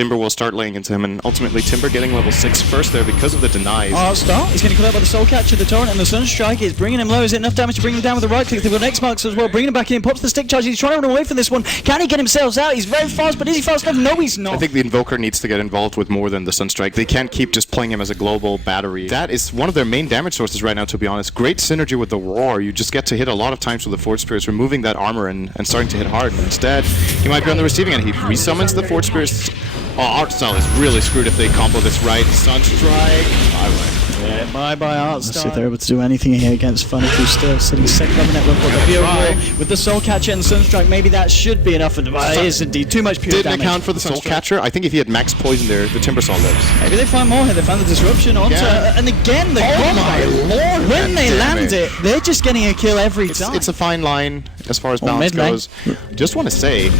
Timber will start laying into him, and ultimately Timber getting level 6 first there because of the denies. Start. He's getting caught out by the Soul Catcher, the Torrent, and the Sunstrike is bringing him low. Is it enough damage to bring him down with the right click? They've got X marks as well, bringing him back in, pops the stick charge. He's trying to run away from this one. Can he get himself out? He's very fast, but is he fast enough? No, he's not. I think the Invoker needs to get involved with more than the Sunstrike. They can't keep just playing him as a global battery. That is one of their main damage sources right now, to be honest. Great synergy with the Roar. You just get to hit a lot of times with the Forge Spirits, removing that armor and starting to hit hard. But instead, he might be on the receiving end. He resummons the Forge Spirits. Artstyle is really screwed if they combo this right. Sunstrike. Bye-bye. Yeah, bye-bye Artstyle. See if they're able to do anything here against Funny, who's still sitting second on the network. With the Soul Catcher and Sunstrike, maybe that should be enough. It is indeed too much pure damage. Didn't account for the Soul Catcher. I think if he had max poison there, the Timbersaw lives. Maybe they find more here. They found the disruption onto, and again the my lord! When they land it, they're just getting a kill every time. It's a fine line as far as balance goes. Just want to say,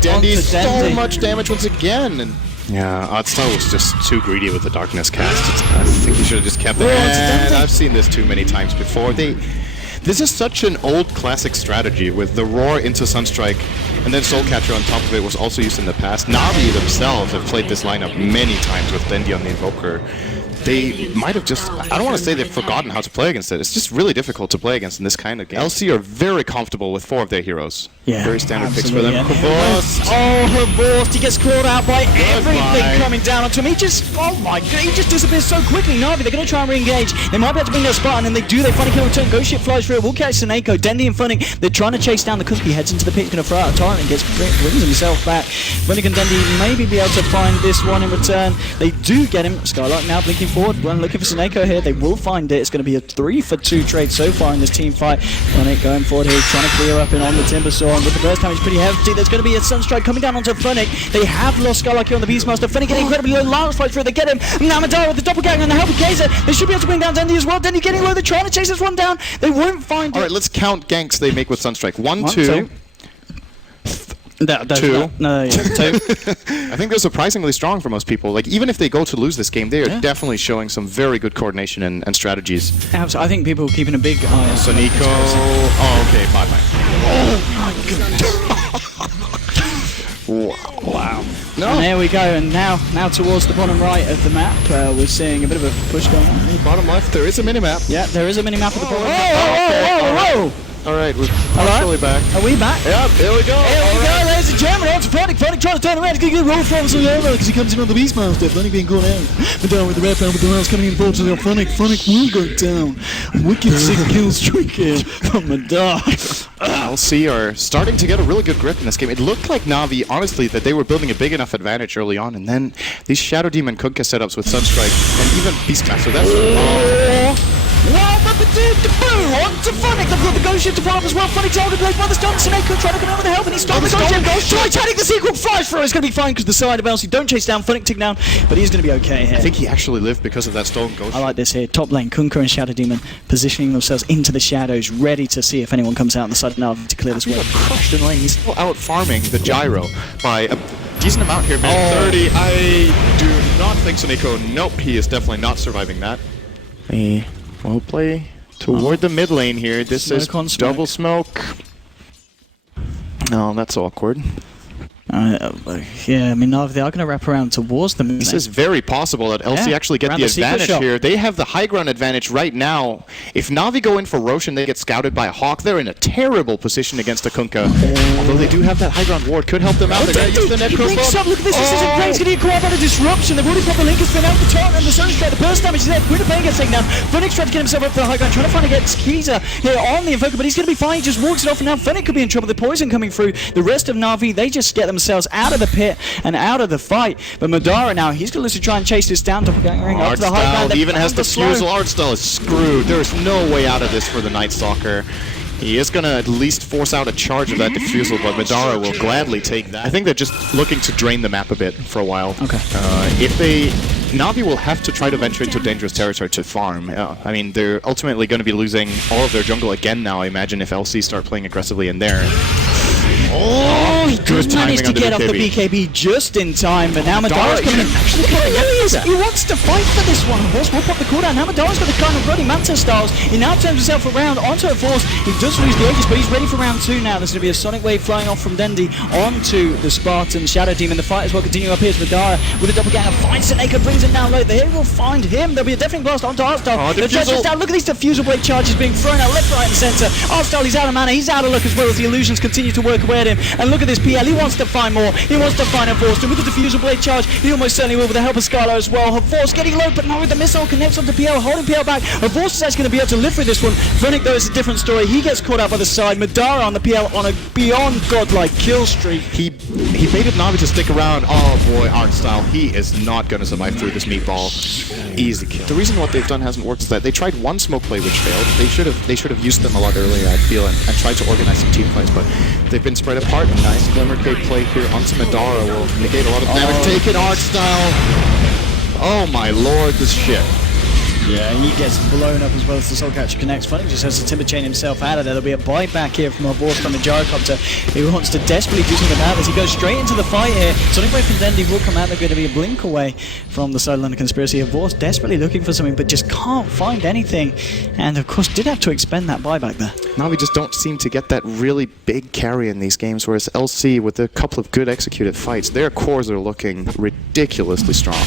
Dendy so much damage once again. And yeah, Artstyle was just too greedy with the Darkness cast. I think he should have just kept it. And I've seen this too many times before. This is such an old classic strategy with the Roar into Sunstrike, and then Soul Catcher on top of it was also used in the past. Na'Vi themselves have played this lineup many times with Dendy on the Invoker. They might have just, I don't want to say they've forgotten how to play against it. It's just really difficult to play against in this kind of game. LC are very comfortable with 4 of their heroes. Yeah, very standard picks for them. Yeah. Herborst, he gets caught out by everything coming down onto him. He just, oh my god, he just disappears so quickly. Na'Vi, they're going to try and re-engage. They might be able to bring their Spartan, and they do. They finally kill return. Ghost Ship flies through it. Will catch Seneko. Dendy and Funnick, they're trying to chase down the Cookie. He heads into the pit. He's going to throw out a Torrent and brings himself back. Funnick and Dendy maybe be able to find this one in return. They do get him. Skylark now blinking forward. One looking for Seneko here. They will find it. It's going to be a 3-for-2 trade so far in this team fight. Funnick going forward here, trying to clear up in on the Timbersaw. And with the burst damage pretty hefty, there's going to be a Sunstrike coming down onto Funnick. They have lost Skylark here on the Beastmaster. Funnick getting incredibly low. Lance flies through. They get him. Now Madara with the doppelganger and the help of Gazer. They should be able to bring down Dendy as well. Dendy getting low. They're trying to chase this one down. They won't find it. Alright, let's count ganks they make with Sunstrike. 1, 2. 2. I think they're surprisingly strong for most people. Like, even if they go to lose this game, they are definitely showing some very good coordination and strategies. Absolutely. I think people are keeping a big eye on Seneko. Oh, okay, bye-bye. Oh, my god. Wow. No. And there we go, and now towards the bottom right of the map, we're seeing a bit of a push going on. Bottom left, there is a minimap. Yeah, there is a minimap at the bottom. Whoa! Alright, we're partially back. Are we back? Yeah, here we go. Here we go, ladies and gentlemen. On to Funnick. Funnick trying to turn around. He's going to get a roll from some over because he comes in on the Beastmaster. Funnick being caught out. Madara with the red pound with the rounds coming in forward to the Funnick. Funnick will go down. Wicked sick kill streak here from Madara. LC are starting to get a really good grip in this game. It looked like Na'Vi, honestly, that they were building a big enough advantage early on, and then these Shadow Demon Kunkka setups with Sunstrike and even Beastmaster. That's on to Funnick. They've got the Ghost Ship to follow up as well. Funnick's holding blade by the stun. Seneko trying to come in with the help, and he's stopped the Ghost Ship. Titanic the sequel flies through. It's going to be fine because the side of LC don't chase down. Funnick tick down, but he's going to be okay here. I think he actually lived because of that stolen Ghost Ship. I like this here. Top lane, Kunkka and Shadow Demon positioning themselves into the shadows, ready to see if anyone comes out on the side of Na'Vi to clear this way. Crushed in lane. He's still out farming the Gyro by a decent amount here, man. 30. I do not think Seneko. Nope, he is definitely not surviving that. They will play toward the mid lane here. This is double smoke. Oh, that's awkward. Yeah, I mean, they are going to wrap around towards them. This is very possible that LC actually get the advantage here. They have the high ground advantage right now. If Na'Vi go in for Rosh and they get scouted by a Hawk, they're in a terrible position against a Kunkka. Although they do have that high ground ward, could help them out. They're going to use the Necro Bomb. Look at this, this isn't great. He's going to get caught by the disruption. They've already got the Lincoln spin out the Torrent and the Sunstrike. The burst damage is there. Winnipeg gets taken down. Funnick's trying to get himself up to the high ground, trying to find get Skeezer here on the Invoker, but he's going to be fine. He just walks it off, and now Funnick could be in trouble. The poison coming through. The rest of Na'Vi, they just get themselves out of the pit and out of the fight. But Madara now, he's going to try and chase this down to up to the high ground. Even has the Fusel. Artstyle is screwed. There's no way out of this for the Night Stalker. He is going to at least force out a charge of that Diffusal, but Madara will gladly take that. I think they're just looking to drain the map a bit for a while. Okay. Na'Vi will have to try to venture into dangerous territory to farm. I mean, they're ultimately going to be losing all of their jungle again now, I imagine, if LC start playing aggressively in there. Oh, he does manage to get off the BKB just in time, but now Madara's coming in. Actually, he wants to fight for this one. Horse will pop the cooldown. Now Madara's got the kind of bloody Manta styles. He now turns himself around onto a Force. He does lose the Aegis, but he's ready for round 2 now. There's going to be a Sonic Wave flying off from Dendi onto the Spartan Shadow Demon. The fight as well continue up here. Madara with a doppelganger finds Seneca, brings him down low. The hero will find him. There'll be a deafening blast onto Artstar. The judges down. Look at these diffusal blade charges being thrown out left, right, and centre. Artstar, he's out of mana. He's out of luck as well as the illusions continue to work away at him. And look at this PL. He wants to find more. He wants to find a Force. And with the diffusal blade charge, he almost certainly will with the help of Scarlo as well. Her Force getting low, but not with the missile connects onto PL, holding PL back. Her Force is actually going to be able to live through this one. Fennick, though, is a different story. He gets caught out by the side. Madara on the PL on a beyond godlike kill streak. He baited Navi to stick around. Oh boy, art style. He is not going to survive through this meatball. Easy kill. The reason what they've done hasn't worked is that they tried one smoke play which failed. They should have used them a lot earlier, I feel, and tried to organize some team fights, but they've been spread apart. Nice Glimmer Cape play here onto Madara will negate a lot of damage taken. Art style. Oh my lord, this shit. Yeah, he gets blown up as well as the Soul Catcher connects. Funny just has to Timber Chain himself out of there. There'll be a buyback here from our boss from the Gyrocopter, who wants to desperately do something about this. He goes straight into the fight here. Sonic Wave from Dendi will come out. They're going to be a blink away from the Sideline Conspiracy. Of course, desperately looking for something, but just can't find anything. And of course, did have to expend that buyback there. Navi just don't seem to get that really big carry in these games, whereas LC, with a couple of good executed fights, their cores are looking ridiculously strong.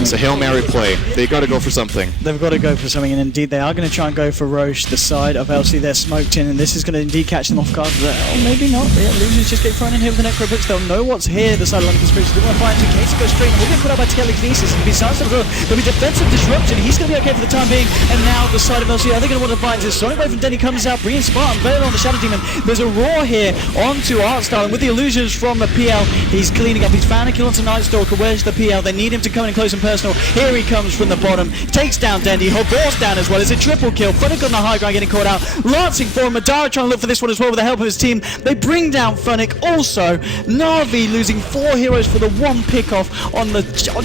It's a Hail Mary play. They got to go for something. They've got to go for something, and indeed they are going to try and go for Roche, the side of LC. They're smoked in, and this is going to indeed catch them off guard. Oh, maybe not. The illusions just get thrown in here with the Necrobricks. They'll know what's here. The Sideline Conspiracy. They want to find into case it goes straight, and we'll get put out by Telekinesis. And besides that, there'll be defensive disruption. He's going to be okay for the time being. And now the side of LC, are they going to want to find this? Sonic Wave from Denny comes out, bringing Spartan, better on the Shadow Demon. There's a roar here onto Artstar, and with the illusions from the PL, he's cleaning up. He's found a kill onto Nightstalker. Where's the PL? They need him to come in close and personal. Here he comes from the bottom, takes down Dendi, Horse down as well. It's a triple kill. Funnick on the high ground getting caught out. Lancing for him. Madara trying to look for this one as well with the help of his team. They bring down Funnick. Also, Na'Vi losing 4 heroes for the one pickoff on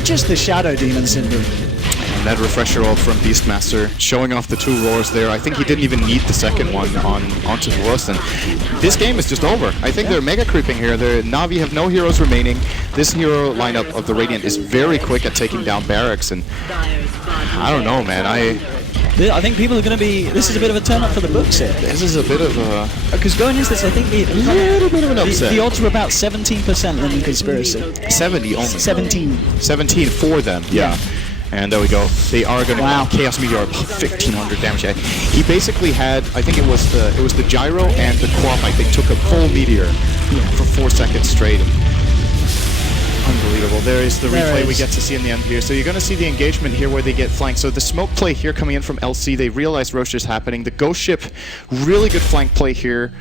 just the Shadow Demon Syndrome. And that refresher ult from Beastmaster, showing off the 2 roars there. I think he didn't even need the second one onto Horus. And this game is just over. I think they're mega creeping here. Na'Vi have no heroes remaining. This hero lineup of the Radiant is very quick at taking down barracks, and I don't know, man. I think people are going to be... This is a bit of a turn up for the books here. This is a bit of a... Because going into this, I think a little bit of an upset. The odds were about 17% Lemon Conspiracy. 70 only. 17. 17 for them, yeah. And there we go. They are going to Chaos Meteor, 1,500 damage. He basically had, I think it was the gyro and the claw fight. They took a full meteor for 4 seconds straight. Unbelievable. There is the replay we get to see in the end here. So you're going to see the engagement here where they get flanked. So the smoke play here coming in from LC. They realize Roche is happening. The Ghost Ship, really good flank play here.